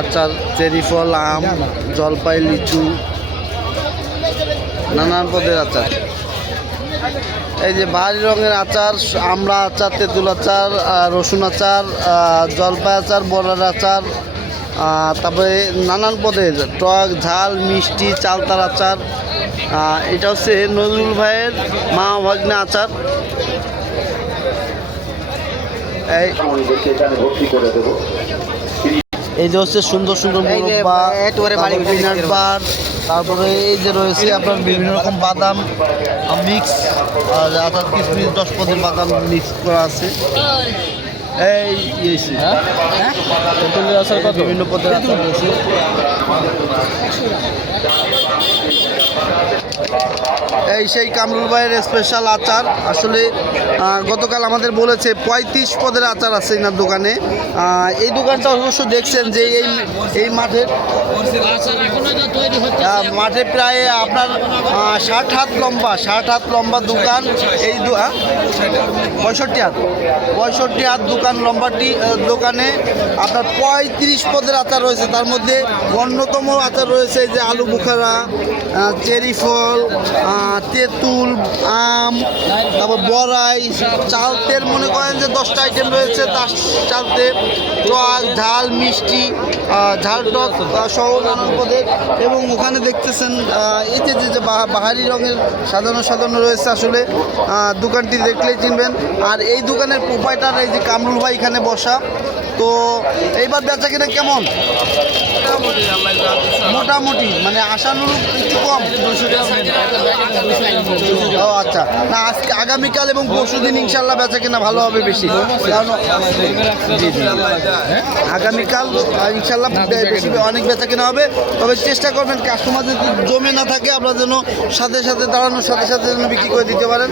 আচার, চেরি ফল, আম, জলপাই, লিচু, নানান পদের আচার। এই যে বাহারি রঙের আচার, আমড়া আচার, তেঁতুল আচার, রসুন আচার, জলপাই আচার, বড়ার আচার, তারপরে নানান পদের টক, ঝাল, মিষ্টি, চালতার আচার। এটা হচ্ছে নজরুল ভাইয়ের মা ভাগ্নে আচার। এই যে হচ্ছে সুন্দর সুন্দর মুরব্বা, পিনাট বার, তারপরে এই যে রয়েছে আপনার বিভিন্ন রকম বাদাম মিক্স, অর্থাৎ কিশমিশ 10 পদের বাদাম মিক্স করা আছে। এই বিভিন্ন পদের আচার রয়েছে। এই সেই কামরুল ভাইয়ের স্পেশাল আচার। আসলে গতকাল আমাদের বলেছে 35 পদের আচার আছে এনার দোকানে। এই দোকানটা অবশ্য দেখছেন যে এই মাঠে প্রায় আপনার 60 হাত লম্বা দোকান। এই 65 হাত দোকান লম্বাটি দোকানে আপনার 35 পদের আচার রয়েছে। তার মধ্যে অন্যতম আচার রয়েছে যে আলু বুখারা, চেরি ফল, তেঁতুল, আম, তারপর বড়াই, চালতের মনে করেন যে 10টা আইটেম রয়েছে। তার চালতে টক, ঝাল, মিষ্টি, ঝাল টক সহ নানান পদের। এবং ওখানে দেখতেছেন এই যে বাহারি রঙের সাজানো রয়েছে। আসলে দোকানটি দেখলেই চিনবেন। আর এই দোকানের প্রোপাইটার এই যে কামরুল ভাই এখানে বসা। তো এইবার বেচা কিনা কেমন? মোটামুটি মানে আশানুরূপ একটু কম। ও আচ্ছা, না আজকে আগামীকাল এবং পরশুদিন ইনশাল্লাহ বেচা কিনা ভালো হবে বেশি। কারণ জি আগামীকাল ইনশাল্লাহ বেশি অনেক বেচা কিনা হবে। তবে চেষ্টা করবেন কাস্টমার যদি জমে না থাকে আপনারা যেন সাথে সাথে দাঁড়ানোর সাথে সাথে যেন বিক্রি করে দিতে পারেন।